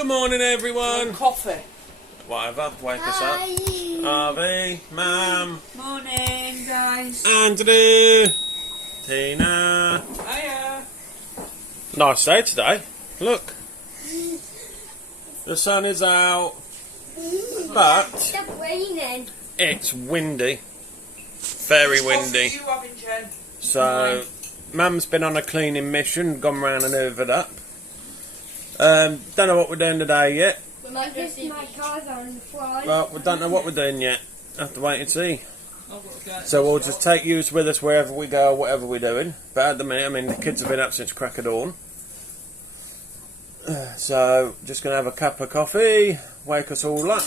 Good morning, everyone. Coffee. Whatever, wake us up. Harvey, Mum. Morning, guys. Andrew. Tina. Hiya. Nice day today. Look. The sun is out. But Stop raining. it's windy. Very windy. What are you having, Jen? So, Mum's been on a cleaning mission, gone round and hoovered up. Don't know what we're doing today yet. We might just see my cars on the floor. Well, we don't know what we're doing yet. Have to wait and see. So we'll just take yous with us wherever we go, whatever we're doing. But at the minute, I mean, the kids have been up since crack of dawn. So, just going to have a cup of coffee, wake us all up,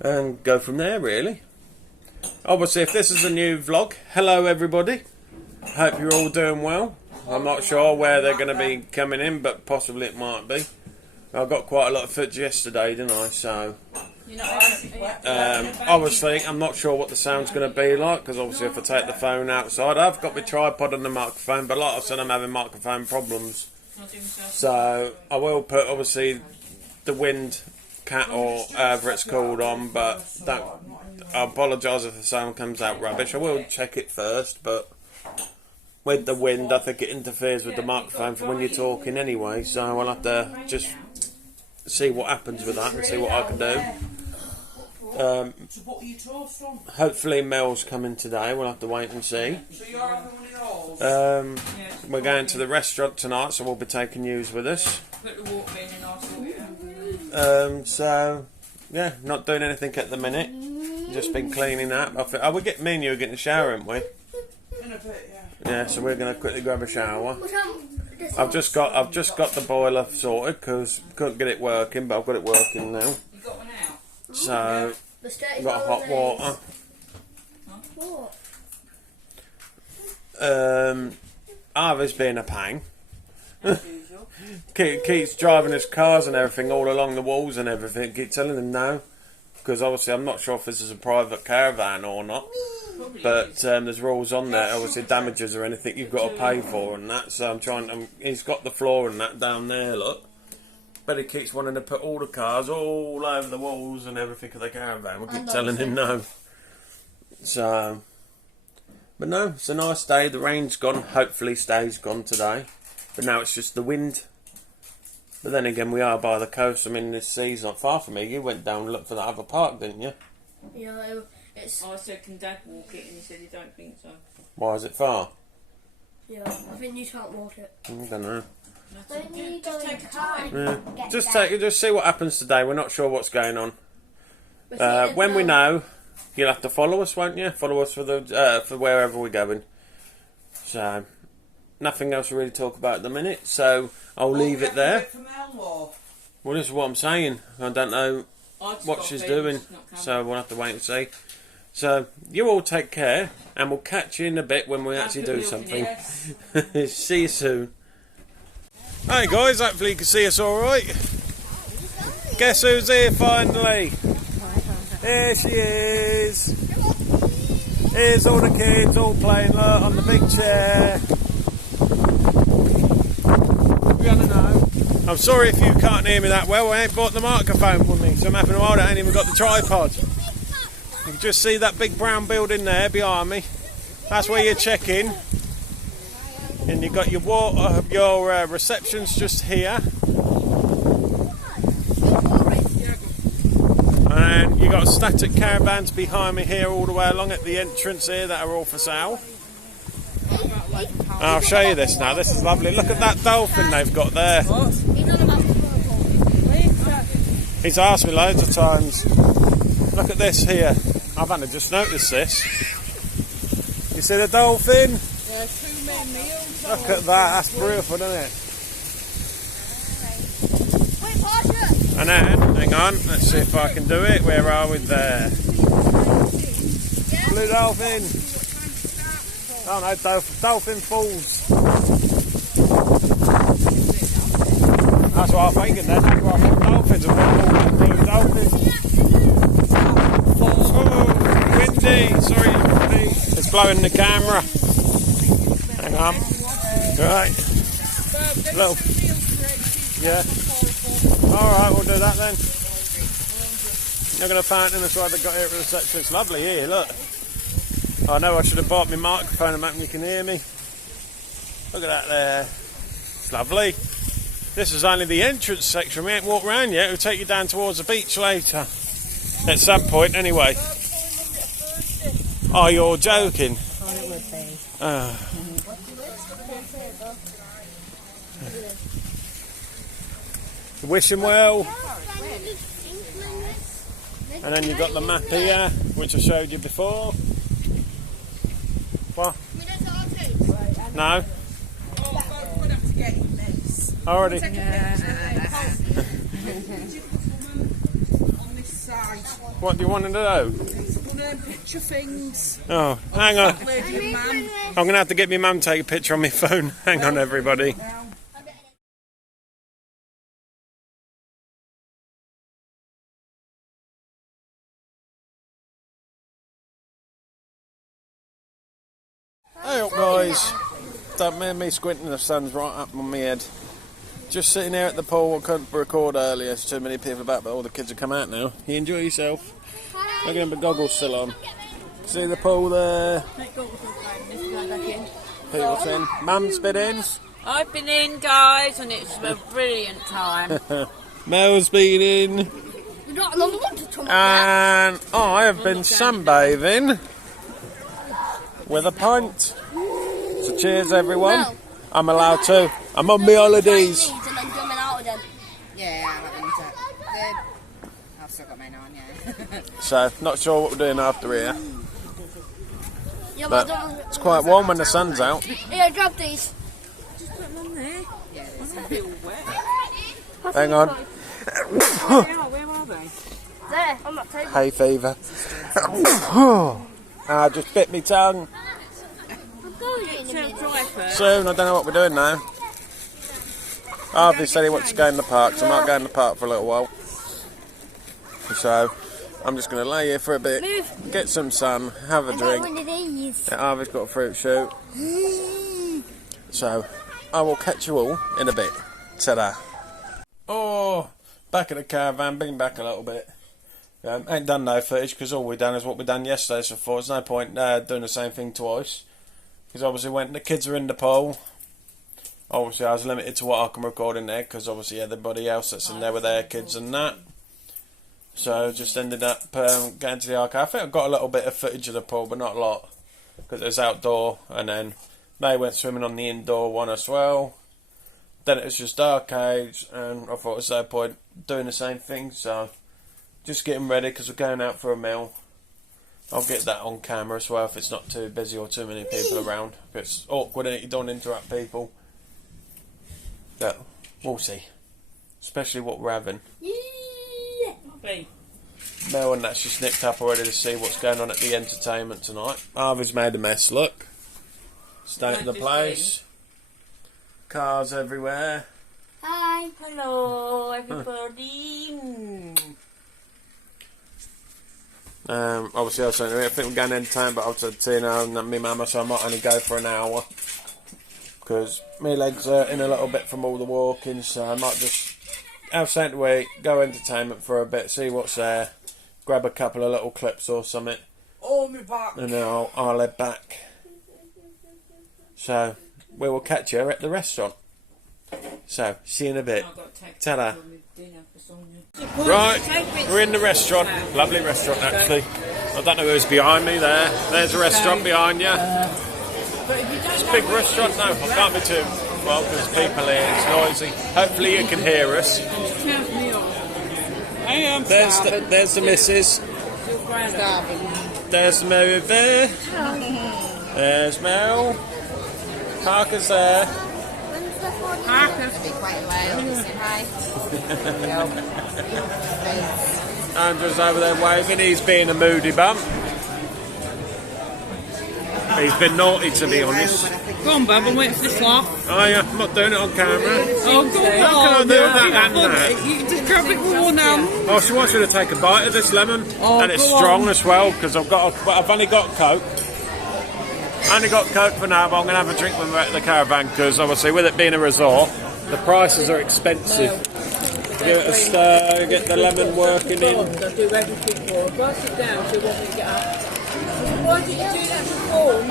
and go from there, really. Obviously, if this is a new vlog, hello everybody. Hope you're all doing well. I'm not sure where they're going to be coming in, but possibly it might be. I got quite a lot of footage yesterday, didn't I? So, obviously, I'm not sure what the sound's going to be like, because obviously if I take the phone outside, I've got my tripod and the microphone, but like I said, I'm having microphone problems. So, I will put, obviously, the wind cat or whatever it's called on, but I apologise if the sound comes out rubbish. I will check it first, but with the wind, I think it interferes with the microphone for when you're talking anyway, so I'll have to just see what happens with that and see what I can do. Hopefully Mel's coming today, we'll have to wait and see. We're going to the restaurant tonight, so we'll be taking yous with us. So, yeah, not doing anything at the minute. Just been cleaning up. We get me and you getting a shower, haven't we? In a bit, yeah. Yeah, so we're going to quickly grab a shower. I've just got the boiler sorted because couldn't get it working, but I've got it working now. You got one out? So, got hot water. Harvey's being a pain. Keeps driving his cars and everything all along the walls and everything. Keep telling him no, because obviously I'm not sure if this is a private caravan or not. But there's rules on there, obviously damages or anything you've got to pay for and that. So I'm trying. He's got the floor and that down there, look. But he keeps wanting to put all the cars all over the walls and everything of the caravan. We keep telling him no. So, but no, it's a nice day. The rain's gone. Hopefully stays gone today. But now it's just the wind. But then again, we are by the coast. I mean, this sea's not far from me. You went down and looked for that other park, didn't you? Yeah, I said, can Dad walk it? And he said he don't think so. Why is it far? yeah, I think you can't walk it. I don't know. Just take your time. Yeah. Just see what happens today. We're not sure what's going on. When we know, you'll have to follow us, won't you? Follow us for wherever we're going. So, nothing else to really talk about at the minute. So I'll leave it there. Well, this is what I'm saying. I don't know what she's doing, so we'll have to wait and see. So you all take care, and we'll catch you in a bit when we actually do something. See you soon. Hey guys, hopefully you can see us all right. Guess who's here finally? Here she is. Here's all the kids all playing, look, on the big chair. We're gonna know. I'm sorry if you can't hear me that well. I ain't brought the microphone with me, so I'm having to hold it. I ain't even got the tripod. You can just see that big brown building there behind me. That's where you're checking. And you've got your reception's just here. And you've got static caravans behind me here all the way along at the entrance here that are all for sale. I'll show you this now. This is lovely. Look at that dolphin they've got there. He's asked me loads of times. Look at this here. I've only just noticed this. You see the dolphin? Yeah, 2 main meals. Look at that. That's beautiful, isn't it? And then, hang on. Let's see if I can do it. Where are we there? Blue dolphin. Oh no, dolphin falls. That's what I'm thinking then. That's what I think dolphins are blue dolphins. Oh, windy. Sorry, everybody. It's blowing the camera. Hang on. Right. Little. Yeah. Alright, we'll do that then. You're going to fountain us while they got here at the reception. It's lovely here, look. I know I should have bought my microphone and you can hear me. Look at that there. It's lovely. This is only the entrance section. We ain't walked around yet. We'll take you down towards the beach later. At some point, anyway. Oh, you're joking. Oh, it would be. Wish him well. And then you've got the map here, which I showed you before. What? No? Already. What do you want to do? Picture things. Oh, hang on. I'm going to have to get my mum to take a picture on my phone. Hang on, everybody. Hey up, guys. Don't mind me squinting, the sun's right up on my head. Just sitting here at the pool. I couldn't record earlier, there's too many people about, but all the kids have come out now. You enjoy yourself? Look at the goggles still on. See the pool there? People's in. Mum's been in. I've been in, guys, and it's a brilliant time. Mel's been in. We've got another one to come And I have been sunbathing with a pint. So cheers, everyone. Mel. I'm allowed to. I'm on my holidays. And then coming out again. Yeah, I've still got mine on, yeah. So, not sure what we're doing after here. Yeah, But it's quite warm when the sun's out. Here, grab these. Just put them on there. Yeah, I'm a bit wet. Hang on. Where are they? There, on that table. Hay fever. I just bit my tongue. Soon, I don't know what we're doing now. Harvey said he wants to go in the park, so I might go in the park for a little while. So, I'm just going to lay here for a bit, get some sun, have a drink. Yeah, Harvey's got a fruit shoot. So, I will catch you all in a bit. Ta-da. Oh, back at the caravan, been back a little bit. Ain't done no footage because all we've done is what we done yesterday, so there's no point doing the same thing twice. Because obviously when the kids are in the pool, obviously I was limited to what I can record in there because obviously everybody else that's in there with their kids and that. So just ended up getting to the arcade. I think I got a little bit of footage of the pool, but not a lot because it was outdoor. And then May went swimming on the indoor one as well. Then it was just arcades, and I thought it was no point doing the same thing. So just getting ready because we're going out for a meal. I'll get that on camera as well if it's not too busy or too many people around. If it's awkward and you don't interrupt people. But we'll see. Especially what we're having. Mel and that, she's nipped up already to see what's going on at the entertainment tonight. Harvey's made a mess, look. State of the place. Cars everywhere. Hi. Hello, everybody. Obviously I was saying, I think we're going to entertain, but I've said Tina and my mama, so I might only go for an hour because my legs are in a little bit from all the walking, so I might just have something to eat, go entertainment for a bit, see what's there, grab a couple of little clips or something. Oh, my back. And then I'll head back. So we will catch you at the restaurant. So see you in a bit. Ta-da. Right, we're in the restaurant. Lovely restaurant, actually. I don't know who's behind me there. There's a restaurant behind you. It's a big restaurant. No, I can't be too well because people here. It's noisy. Hopefully you can hear us. There's the missus. There's Mel there. There's Mel. Parker's there. It'll be quite a while. Say hi. Andrew's over there waving. He's being a moody bum. He's been naughty, to be honest. Go on, Bob, I'm waiting for this laugh. Oh yeah, I'm not doing it on camera. Oh, go on. How can I do that and that? You can just grab it with one hand. Oh, she wants you to take a bite of this lemon. Oh, and it's go strong on. as well, because I've only got Coke. Only got Coke for now, but I'm going to have a drink when we're at the caravan, because obviously with it being a resort, the prices are expensive. Give it a stir, get the lemon working in. I do everything for her. Write it down, she'll want me to get up. Why did you do that before? I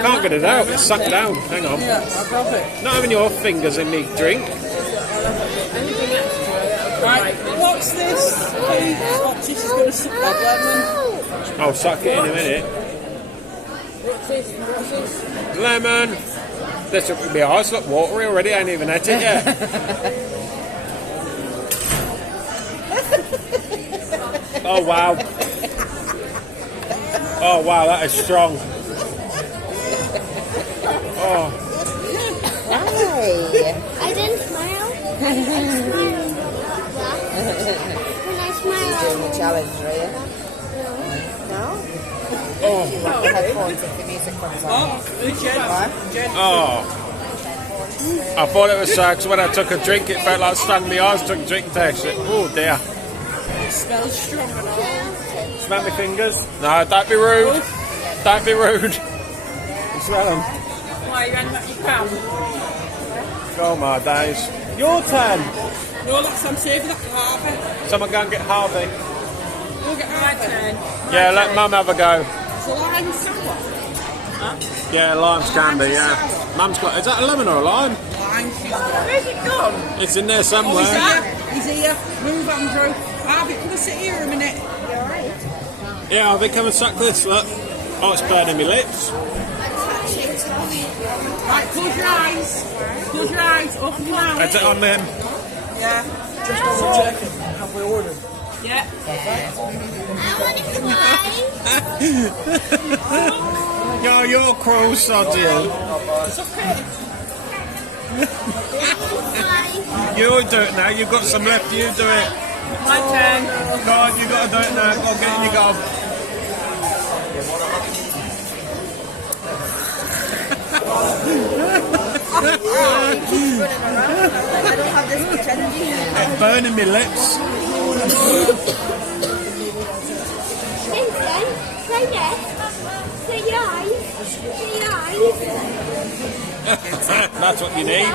can't get it out, it's sucked down. Hang on. Yeah, I love it. Not having your fingers in me drink. Anything else to it? Right, what's this? What this is going to suck like lemon? I'll suck it in a minute. What's this? What's this? Lemon. This will be ice, look watery already, I ain't even had it yet. Oh wow. Oh wow, that is strong. Oh. Hey. I didn't smile. I smiled. When I smiled. Doing the challenge, are you? No? Oh. You want the headphones if the music comes on. Oh. I thought it was sad because when I took a drink it felt like standing my eyes took a drink test. Oh dear. It smells strong enough. Smell my fingers? No, don't be rude. Don't be rude. You smell them. Why, you ain't got your crown? Oh my days. Your turn. No, that's I'm saving that for Harvey. Someone go and get Harvey. We'll get my turn. Yeah, let Mum have a go. So lime sour. Huh? Yeah, lime's candy, yeah. Mum's got... Is that a lemon or a lime? Lime. Where's it gone? It's in there somewhere. Oh, he's here. Move, Andrew. Harvey, can I sit here a minute? Yeah, Harvey, come and suck this, look. Oh, it's burning my lips. Right, close your eyes. Close your eyes. Open your mouth. Is it on them? Yeah. Just double checking. Have we ordered? Yeah. Yo, you're cruel, sod you. It's okay. You do it now, you've got some left, you do it. My turn. Go on, you got to do it now. Go on, get in your gob. I don't have this much energy. It's burning my lips. Say yes. Say yes. Say eyes. That's what you need.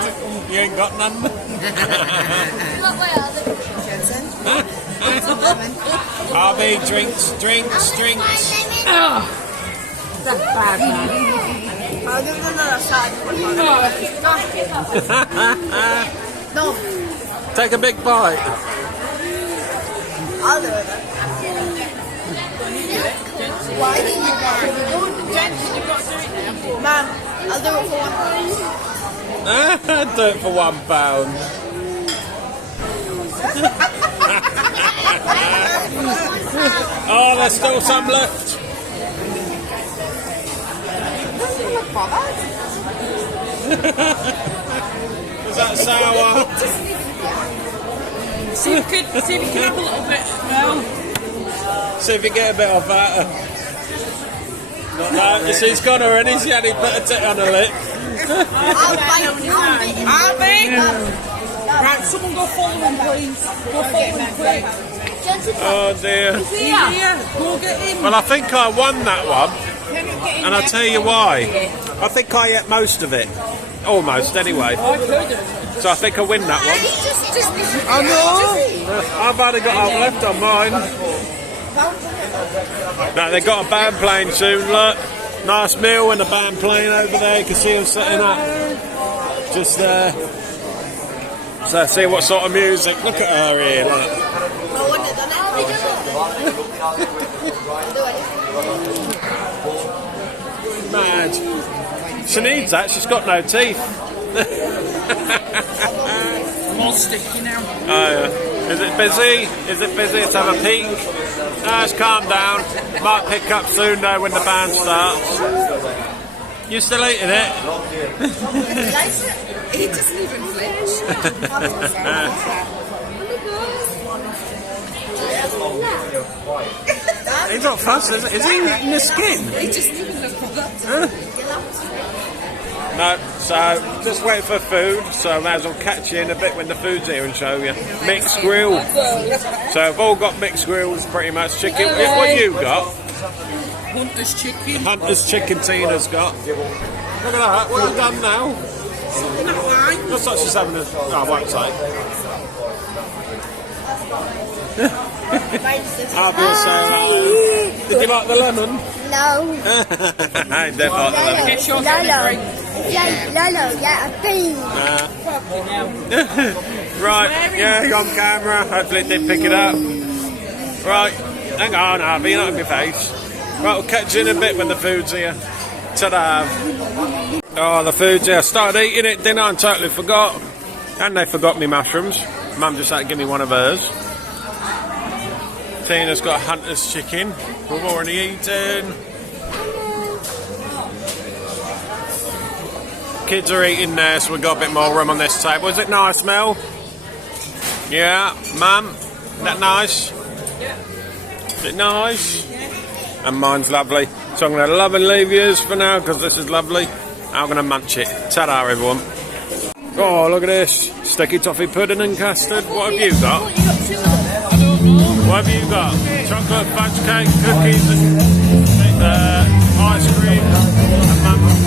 You ain't got none. What way are they? Harvey, drinks. Oh, that's bad, man. I'll give it another side. No. Take a big bite. I'll do it. Why didn't you Ma'am, I'll do it for £1. Do it for £1. Oh, there's still some left. Is that sour? See if you can have a little bit as well. See if you get a bit of that. No, you see, he's gone already. He's had his bit of on the lip. Harvey! Right, someone go follow him, please. Go follow him, quick. Oh dear. Yeah, go get him. Well, I think I won that one, and I'll tell you why. I think I ate most of it, almost anyway. So I think I win that one. I know. I've only got half left on mine. No, they got a band playing soon. Look, nice meal and a band playing over there. You can see them setting up just there. So see what sort of music. Look at her here. Look. Mad. She needs that. She's got no teeth. I'm all sticky now. Oh, yeah. Is it busy? Is it busy? Let's have a peek. No, it's calmed down. Might pick up soon though when the band starts. You still eating it? He likes it. He doesn't even flinch. He's not fussed, is he eating the skin? He just even look at No, so just wait for food, so I may as well catch you in a bit when the food's here and show you. Mixed grill. So I've all got mixed grills pretty much. Chicken. What you got? Hunter's chicken. Hunter's chicken Tina's got. Look at that, what have you done now? Something like that. Looks like she's having a... Oh, I won't say. Harvey will say hello. Did you like the lemon? No. I didn't like the lemon. Get yours Lolo. free. Lolo, yeah, a bean. Right, yeah, you're on camera. Hopefully it did pick it up. Right, hang on, Harvey, not in my face. Right, we'll catch you in a bit when the food's here. Ta-da. Oh, the food's here. I started eating it, didn't I? And totally forgot. And they forgot me mushrooms. Mum just had to give me one of hers. Tina's got a hunter's chicken. We've already eaten. Kids are eating there, so we've got a bit more room on this table. Is it nice, Mel? Yeah, Mum? Isn't that nice? Is it nice? And mine's lovely. So I'm going to love and leave yous for now, because this is lovely. I'm going to munch it. Ta-da, everyone. Oh, look at this. Sticky toffee pudding and custard. What have you got? What have you got? Chocolate fudge cake, cookies, and ice cream. And Mum's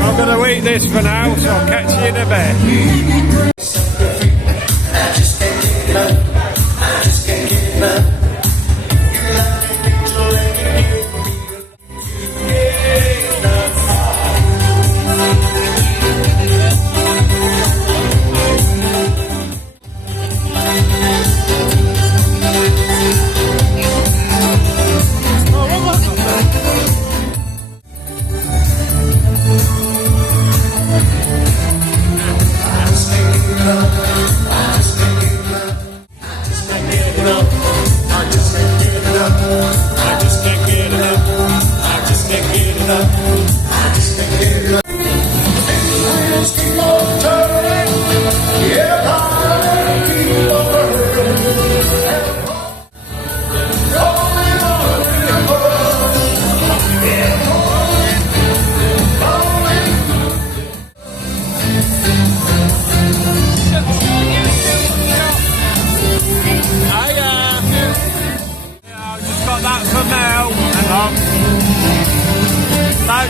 I'm going to eat this for now, so I'll catch you in a bit.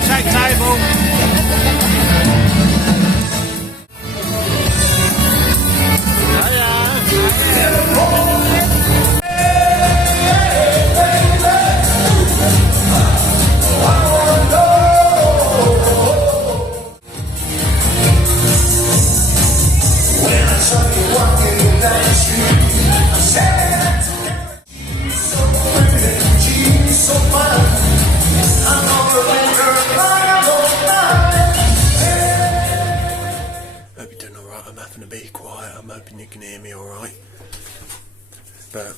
Check table. I'm hoping you can hear me alright. But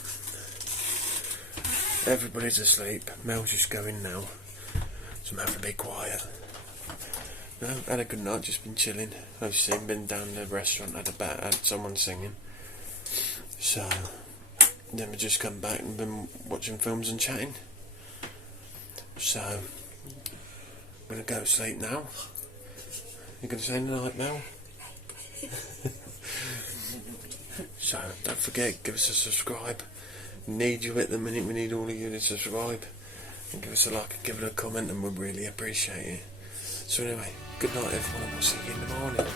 everybody's asleep. Mel's just going now, so I'm having to be quiet. No, had a good night, just been chilling. I've seen, been down the restaurant, had someone singing. So then we just come back and been watching films and chatting. So I'm gonna go to sleep now. You gonna say night, Mel? So don't forget, give us a subscribe. Need you at the minute. We need all of you to subscribe and give us a like and give it a comment, and we'll really appreciate it. So anyway, good night everyone, and we'll see you in the morning.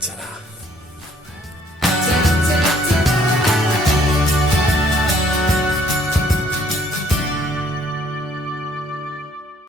Ta-da.